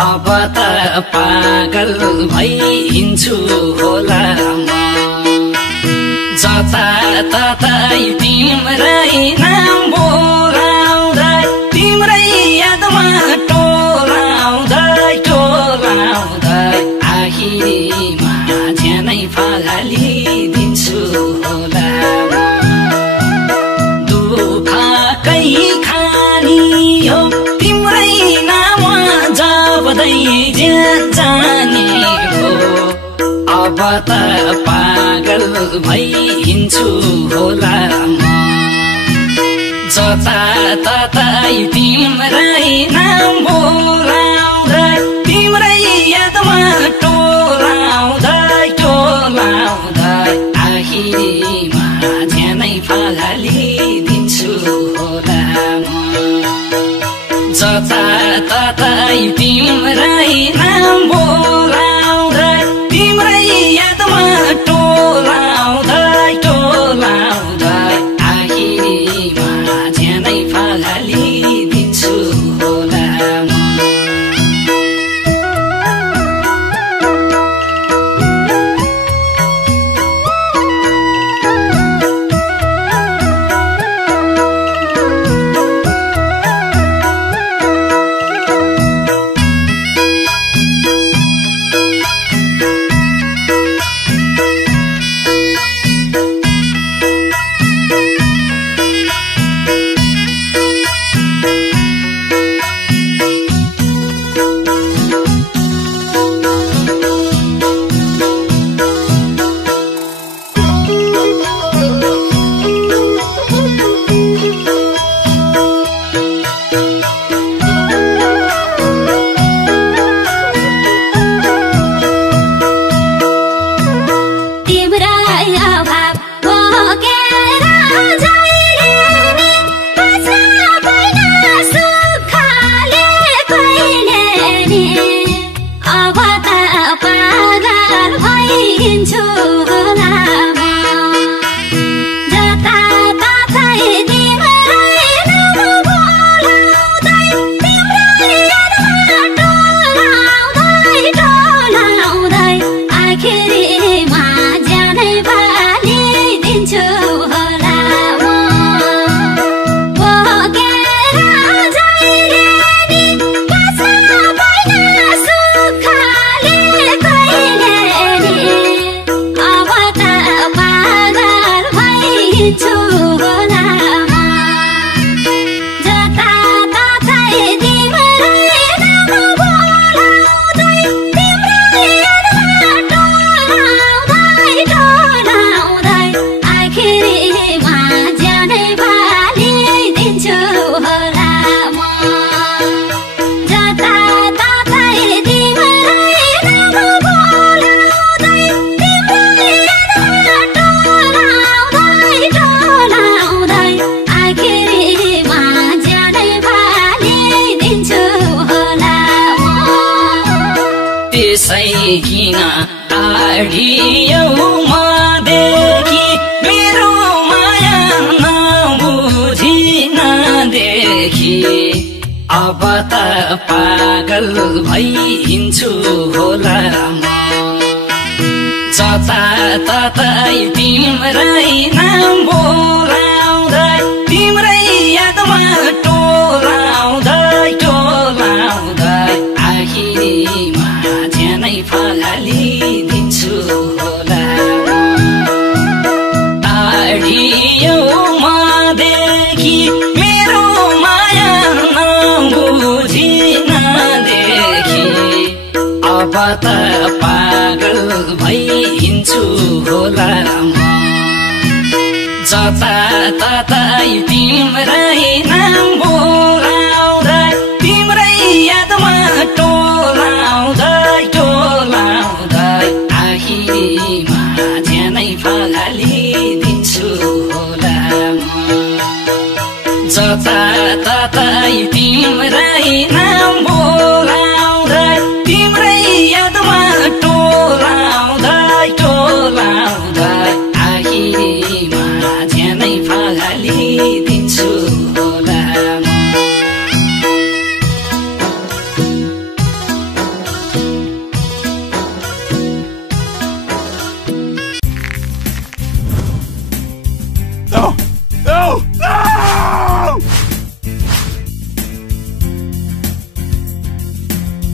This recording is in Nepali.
अब त पागल भइन्छु होला म जता ततै तिम्रै नाम बोलाउँदै तिम्रै यादमा टोलाउँदै टोलाउँदै आखिरीमा ज्यानै फालिदिन्छु होला दुःखकै खानी हो तिम्रै नाम जपदै जाने हो अब त पागल भइन्छु होला म जता ततै तिम्रै नाम बोलाउँदै तिम्रै यादमा टोलाउँदै टोलाउँदै आखिरीमा ज्यानै फालिदिन्छु होला म जता ततै तिम्रै नाम बोलाउँदै तिम्रै यादमा टोलाउँदै टोलाउँदै आखिरीमा ज्यानै फालिदिन्छु होला म त्यसै किन टाढियौ मदेखि मेरो माया नबुझी नदेखि अब त पागल भइहिन्छु होला म जताततै तिम्रै नाम बोलाउँदै तिम्रै यादमा टोलाउँदै आखिरीमा ज्यानै फालिदिन्छु होला टाढियौ मदेखि मेरो माया नबुझी नदेखि अब त पागल भइहिन्छु होला म जताततै तिम्रै नाम बोलाउँदै तिम्रै यादमा टोलाउँदै आखिरीमा ज्यानै फालिदिन्छु होला म जताततै तिम्रै नाम बोलाउँदै तिम्रै याद